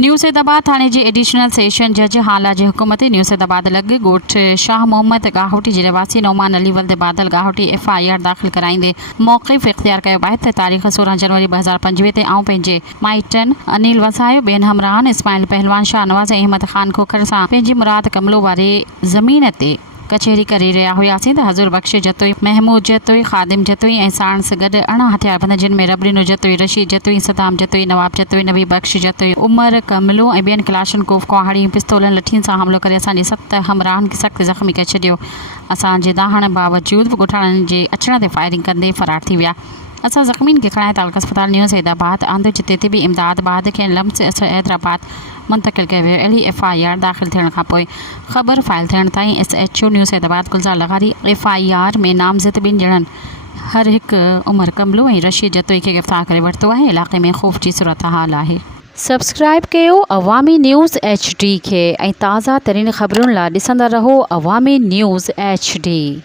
न्यू सैदाबाद थाने जी additional session जज हाला जी हुकूमती न्यू सैदाबाद लॻ ॻोठ शाह मोहम्मद गाहोटी जे रवासी नौमान अली वल्द बादल गाहोटी FIR दाख़िल कराईंदे मौक़िफ़ इख़्तियार कयो आहे त तारीख़ 16 जनवरी 2025 ते आऊं पंहिंजे माइटनि अनिल वसायो ॿियनि हमराहनि इस्माइल पहलवान शाहनवाज़ ऐं अहमद ख़ान खोखर सां पंहिंजी मुराद कमलो वारे ज़मीन ते कचहरी करे रहिया हुआसीं त हज़ूर बख्श जतोई, महमूद जतोई, ख़ादिम जतोई ऐं साण सां गॾु अरिड़हं हथियारबंद जिन में रबरीनो जतोई, रशीद जतोई, सदाम जतोई, नवाब जतोई, नबी बख्श जतोई, उमर कमलो ऐं ॿियनि क्लाशनकोफ कुहाड़ियूं पिस्तौलनि लठियुनि सां हमिलो करे असांजे 7 हमराहनि खे सख़्तु ज़ख़्मी करे छॾियो। असांजे दाहण बावजूद बि ॻोठाणनि जे अचण ते फायरिंग कंदे फ़रार थी विया। असां ज़ख़्मीन खे खणाए तालुका अस्पताल न्यू सैदाबाद आंदो जिते तिबी इमदाद बाद खे लम्स हैदराबाद मुंतक़िल कयो वियो। अहिड़ी FIR दाख़िल थियण खां पोइ ख़बर फाइल थियण ताईं SHO न्यू सैदाबाद गुलज़ार लग़ारी FIR में नामज़द ॿिनि ॼणनि हर हिकु उमर कमलो ऐं रशीद जतोई खे गिरफ़्तार करे वरितो आहे। इलाइक़े में ख़ौफ़ जी सूरत हाल आहे। सब्सक्राइब कयो अवामी न्यूज़ HD खे ऐं ताज़ा तरीन ख़बरुनि लाइ ॾिसंदा रहो अवामी न्यूज़ HD।